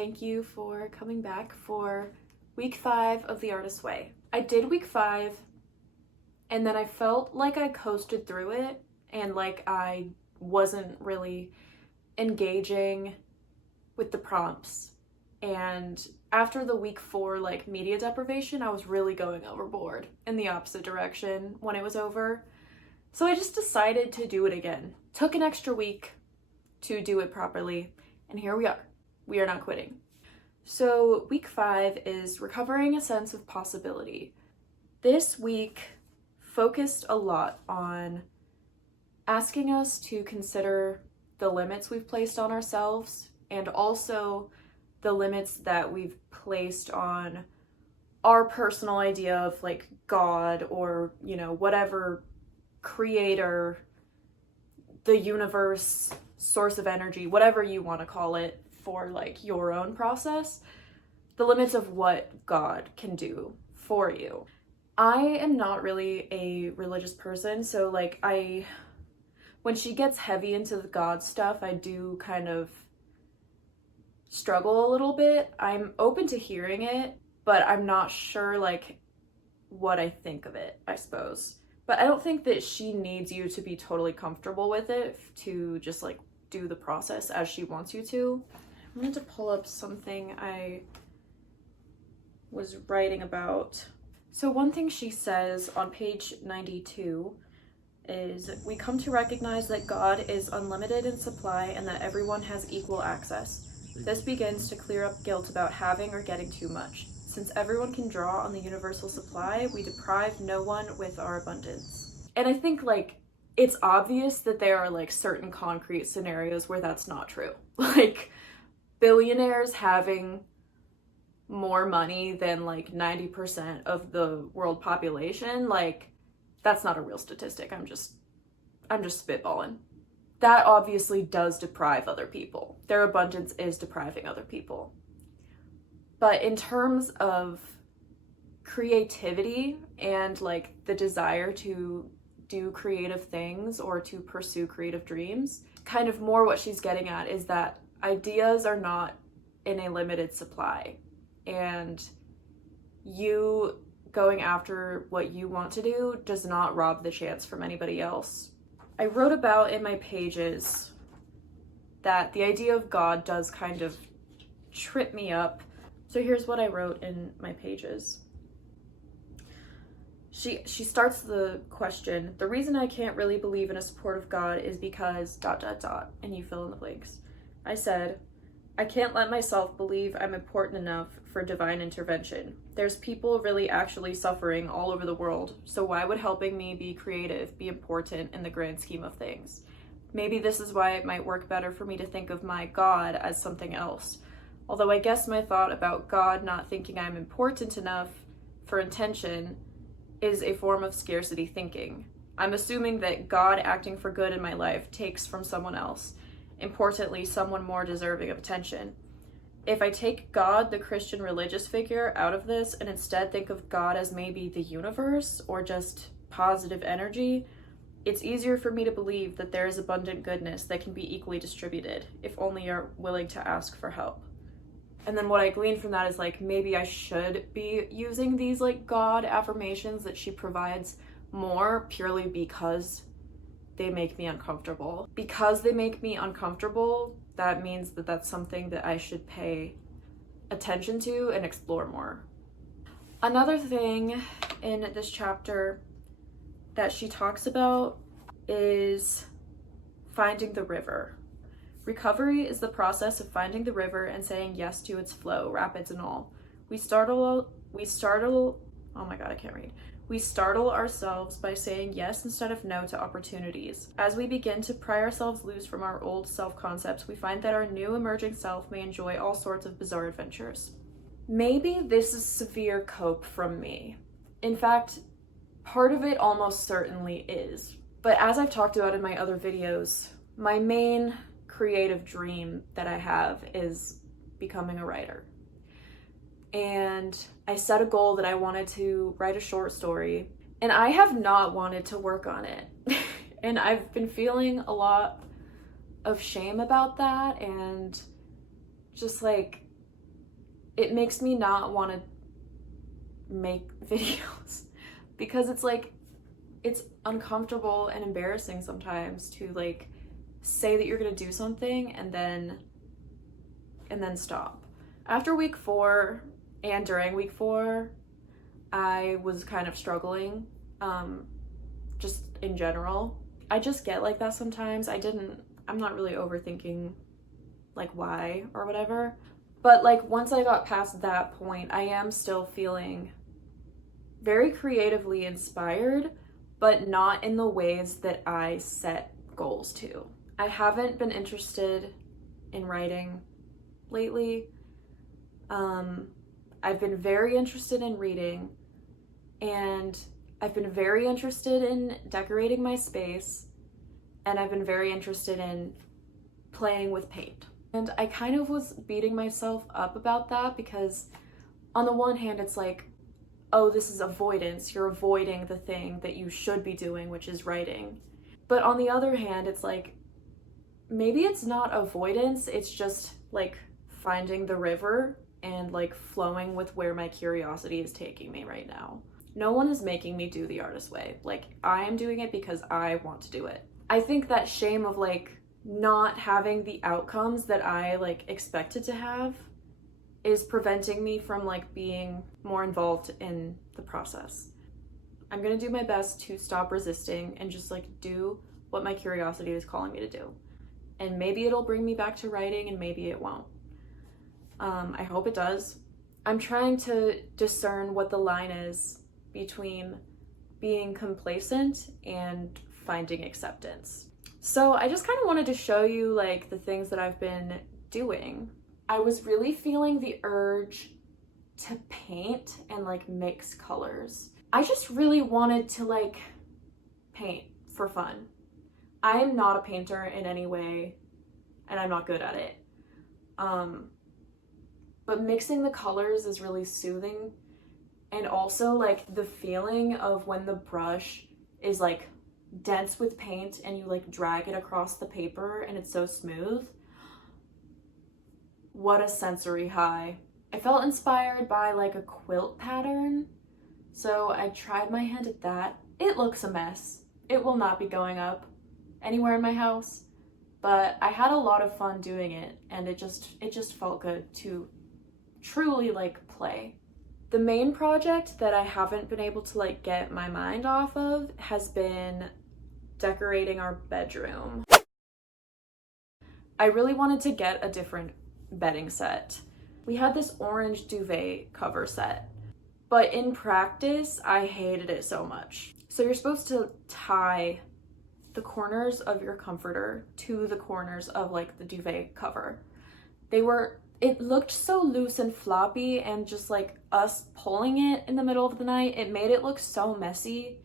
thank you for coming back for week 5 of The Artist's Way. I did week 5, and then I felt like I coasted through it, and like I wasn't really engaging with the prompts. And after the week 4 like media deprivation, I was really going overboard in the opposite direction when it was over. So I just decided to do it again. Took an extra week to do it properly, and here we are. We are not quitting. So week 5 is recovering a sense of possibility. This week focused a lot on asking us to consider the limits we've placed on ourselves, and also the limits that we've placed on our personal idea of like God, or, you know, whatever creator, the universe, source of energy, whatever you want to call it for like your own process, the limits of what God can do for you. I am not really a religious person, so like when she gets heavy into the God stuff, I do kind of struggle a little bit. I'm open to hearing it, but I'm not sure like what I think of it, I suppose. But I don't think that she needs you to be totally comfortable with it to just like do the process as she wants you to. I wanted to pull up something I was writing about. So one thing she says on page 92 is, we come to recognize that God is unlimited in supply and that everyone has equal access. This begins to clear up guilt about having or getting too much. Since everyone can draw on the universal supply, we deprive no one with our abundance. And I think like it's obvious that there are like certain concrete scenarios where that's not true. Like billionaires having more money than like 90% of the world population, like that's not a real statistic. I'm just spitballing. That obviously does deprive other people. Their abundance is depriving other people. But in terms of creativity and like the desire to do creative things or to pursue creative dreams, kind of more what she's getting at is that ideas are not in a limited supply, and you going after what you want to do does not rob the chance from anybody else. I wrote about in my pages that the idea of God does kind of trip me up. So here's what I wrote in my pages. She starts the question, the reason I can't really believe in a supportive God is because ... and you fill in the blanks. I said, I can't let myself believe I'm important enough for divine intervention. There's people really actually suffering all over the world, so why would helping me be creative be important in the grand scheme of things? Maybe this is why it might work better for me to think of my God as something else. Although I guess my thought about God not thinking I'm important enough for intention is a form of scarcity thinking. I'm assuming that God acting for good in my life takes from someone else, importantly, someone more deserving of attention. If I take God, the Christian religious figure, out of this and instead think of God as maybe the universe or just positive energy, it's easier for me to believe that there is abundant goodness that can be equally distributed, if only you're willing to ask for help. And then what I gleaned from that is like, maybe I should be using these like God affirmations that she provides more purely because they make me uncomfortable. Because they make me uncomfortable, that means that that's something that I should pay attention to and explore more. Another thing in this chapter that she talks about is finding the river. Recovery is the process of finding the river and saying yes to its flow, rapids and all. We startle ourselves by saying yes instead of no to opportunities. As we begin to pry ourselves loose from our old self-concepts, we find that our new emerging self may enjoy all sorts of bizarre adventures. Maybe this is severe cope from me. In fact, part of it almost certainly is. But as I've talked about in my other videos, my main creative dream that I have is becoming a writer. And I set a goal that I wanted to write a short story, and I have not wanted to work on it. And I've been feeling a lot of shame about that, and just like it makes me not want to make videos because it's like, it's uncomfortable and embarrassing sometimes to like say that you're gonna do something and then stop. After week 4 and during week 4, I was kind of struggling, just in general. I just get like that sometimes. I'm not really overthinking like why or whatever. But like once I got past that point, I am still feeling very creatively inspired, but not in the ways that I set goals to. I haven't been interested in writing lately. I've been very interested in reading, and I've been very interested in decorating my space, and I've been very interested in playing with paint. And I kind of was beating myself up about that because on the one hand, it's like, oh, this is avoidance. You're avoiding the thing that you should be doing, which is writing. But on the other hand, it's like, maybe it's not avoidance. It's just like finding the river and like flowing with where my curiosity is taking me right now. No one is making me do the artist way. Like, I am doing it because I want to do it. I think that shame of like not having the outcomes that I like expected to have is preventing me from like being more involved in the process. I'm gonna do my best to stop resisting and just like do what my curiosity is calling me to do. And maybe it'll bring me back to writing and maybe it won't. I hope it does. I'm trying to discern what the line is between being complacent and finding acceptance. So I just kind of wanted to show you like the things that I've been doing. I was really feeling the urge to paint and like mix colors. I just really wanted to like paint for fun. I am not a painter in any way and I'm not good at it. But mixing the colors is really soothing. And also like the feeling of when the brush is like dense with paint and you like drag it across the paper and it's so smooth. What a sensory high. I felt inspired by like a quilt pattern. So I tried my hand at that. It looks a mess. It will not be going up anywhere in my house, but I had a lot of fun doing it and it just felt good to truly like play. The main project that I haven't been able to like get my mind off of has been decorating our bedroom. I really wanted to get a different bedding set. We had this orange duvet cover set, but in practice, I hated it so much. So you're supposed to tie the corners of your comforter to the corners of like the duvet cover. It looked so loose and floppy, and just like us pulling it in the middle of the night, it made it look so messy.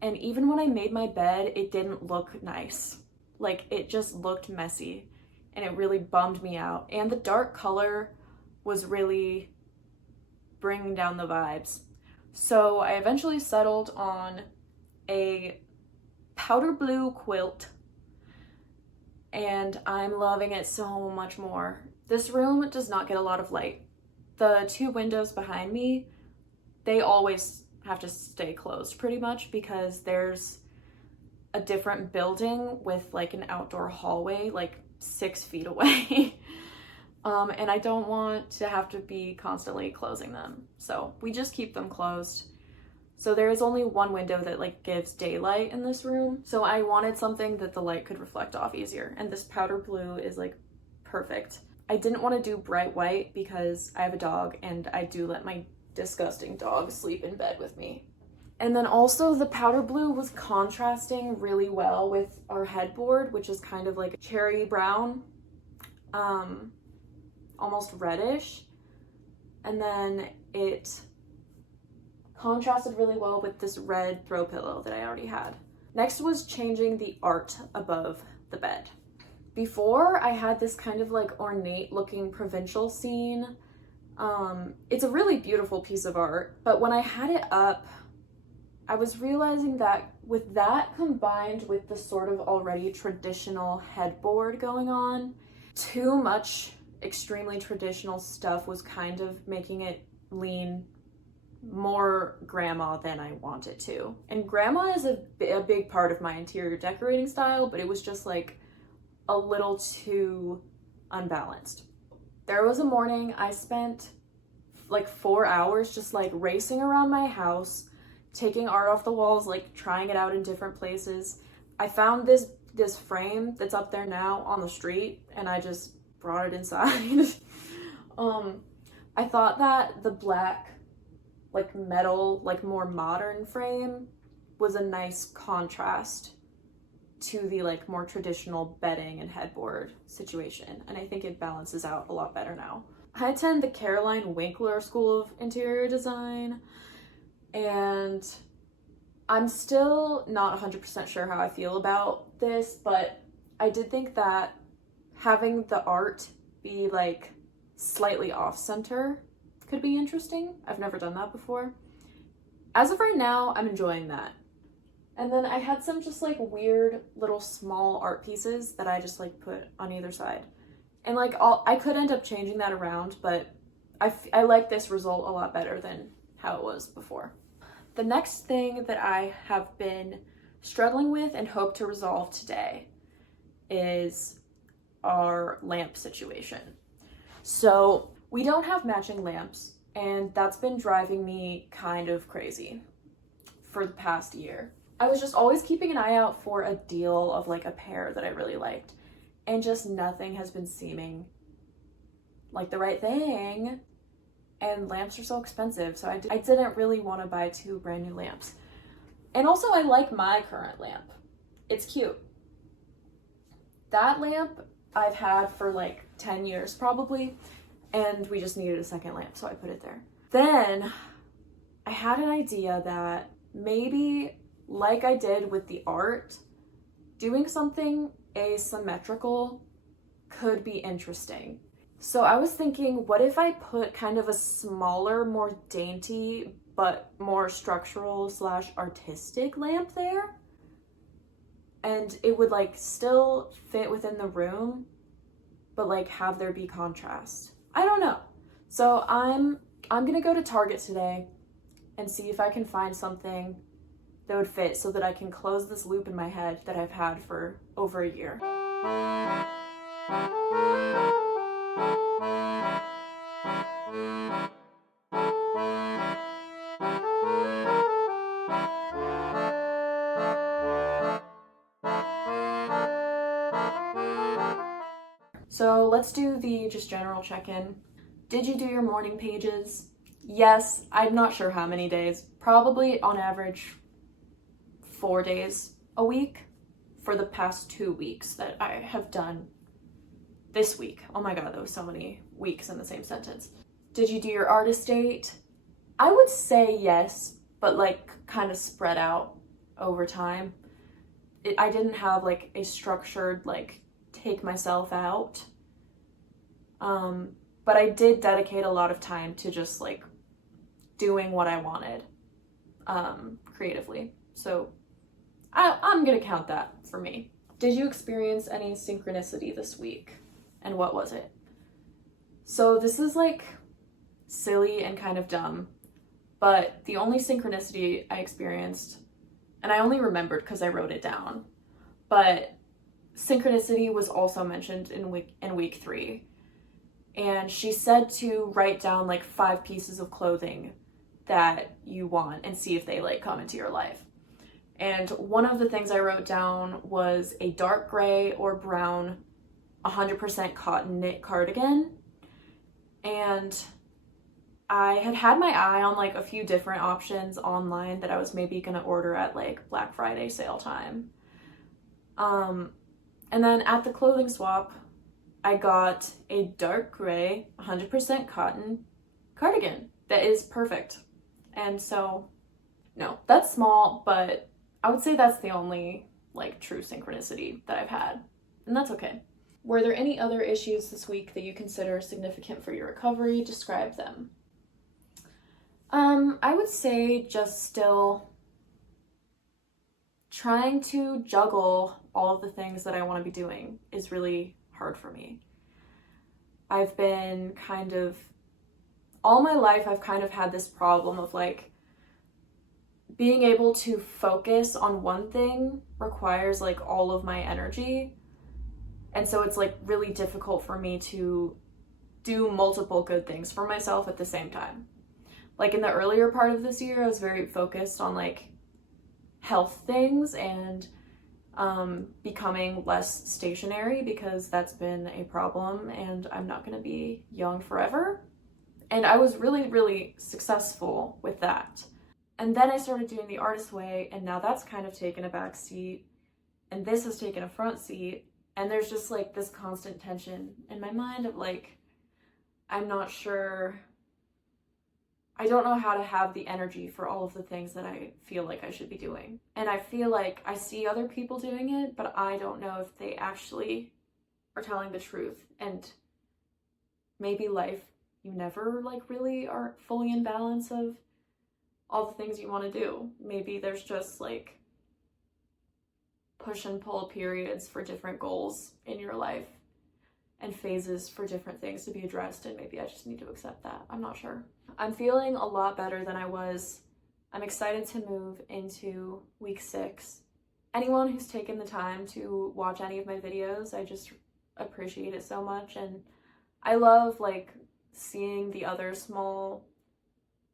And even when I made my bed, it didn't look nice. Like, it just looked messy and it really bummed me out. And the dark color was really bringing down the vibes. So I eventually settled on a powder blue quilt and I'm loving it so much more. This room does not get a lot of light. The 2 windows behind me, they always have to stay closed pretty much because there's a different building with like an outdoor hallway like 6 feet away. And I don't want to have to be constantly closing them. So we just keep them closed. So there is only one window that like gives daylight in this room. So I wanted something that the light could reflect off easier. And this powder blue is like perfect. I didn't want to do bright white because I have a dog and I do let my disgusting dog sleep in bed with me. And then also the powder blue was contrasting really well with our headboard, which is kind of like cherry brown, almost reddish. And then it contrasted really well with this red throw pillow that I already had. Next was changing the art above the bed. Before, I had this kind of like ornate looking provincial scene. It's a really beautiful piece of art, but when I had it up, I was realizing that with that combined with the sort of already traditional headboard going on, too much extremely traditional stuff was kind of making it lean more grandma than I want it to. And grandma is a big part of my interior decorating style, but it was just like a little too unbalanced. There was a morning I spent like 4 hours just like racing around my house, taking art off the walls, like trying it out in different places. I found this frame that's up there now on the street, and I just brought it inside. I thought that the black like metal, like more modern frame was a nice contrast to the like more traditional bedding and headboard situation, and I think it balances out a lot better now. I attend the Caroline Winkler School of Interior Design, and I'm still not 100% sure how I feel about this, but I did think that having the art be like slightly off center could be interesting. I've never done that before. As of right now, I'm enjoying that. And then I had some just like weird little small art pieces that I just like put on either side. And like I could end up changing that around, but I like this result a lot better than how it was before. The next thing that I have been struggling with and hope to resolve today is our lamp situation. So we don't have matching lamps, and that's been driving me kind of crazy for the past year. I was just always keeping an eye out for a deal of like a pair that I really liked, and just nothing has been seeming like the right thing. And lamps are so expensive, so I didn't really want to buy 2 brand new lamps. And also I like my current lamp. It's cute. That lamp I've had for like 10 years probably, and we just needed a second lamp, so I put it there. Then I had an idea that maybe, like I did with the art, doing something asymmetrical could be interesting. So I was thinking, what if I put kind of a smaller, more dainty, but more structural / artistic lamp there? And it would like still fit within the room, but like have there be contrast. I don't know. So I'm gonna go to Target today and see if I can find something that would fit so that I can close this loop in my head that I've had for over a year. So let's do the just general check-in. Did you do your morning pages? Yes, I'm not sure how many days. Probably on average 4 days a week for the past 2 weeks that I have done this week. Oh my god, that was so many weeks in the same sentence. Did you do your artist date? I would say yes, but like kind of spread out over time. I didn't have like a structured like take myself out. But I did dedicate a lot of time to just like doing what I wanted creatively. So I'm gonna count that for me. Did you experience any synchronicity this week? And what was it? So this is like silly and kind of dumb, but the only synchronicity I experienced, and I only remembered because I wrote it down, but synchronicity was also mentioned in week 3. And she said to write down like 5 pieces of clothing that you want and see if they like come into your life. And one of the things I wrote down was a dark gray or brown 100% cotton knit cardigan. And I had my eye on like a few different options online that I was maybe gonna order at like Black Friday sale time. And then at the clothing swap, I got a dark gray 100% cotton cardigan that is perfect. And so, no, that's small, but I would say that's the only like true synchronicity that I've had, and that's okay. Were there any other issues this week that you consider significant for your recovery? Describe them. I would say just still trying to juggle all of the things that I want to be doing is really hard for me. I've been kind of, all my life I've kind of had this problem of like being able to focus on one thing requires like all of my energy. And so it's like really difficult for me to do multiple good things for myself at the same time. Like in the earlier part of this year, I was very focused on like health things and becoming less stationary because that's been a problem and I'm not going to be young forever. And I was really, really successful with that. And then I started doing the artist way, and now that's kind of taken a back seat, and this has taken a front seat, and there's just like this constant tension in my mind of like, I'm not sure, I don't know how to have the energy for all of the things that I feel like I should be doing. And I feel like I see other people doing it, but I don't know if they actually are telling the truth. And maybe life, you never like really are fully in balance of all the things you want to do. Maybe there's just like push and pull periods for different goals in your life and phases for different things to be addressed, and maybe I just need to accept that. I'm not sure. I'm feeling a lot better than I was. I'm excited to move into week 6. Anyone who's taken the time to watch any of my videos, I just appreciate it so much, and I love like seeing the other small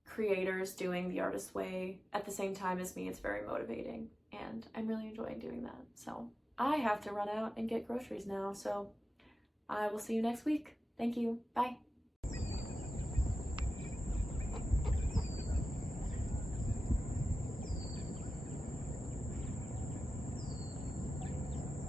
creators doing the artist way at the same time as me. It's very motivating, and I'm really enjoying doing that. So I have to run out and get groceries now, so I will see you next week. Thank you. Bye.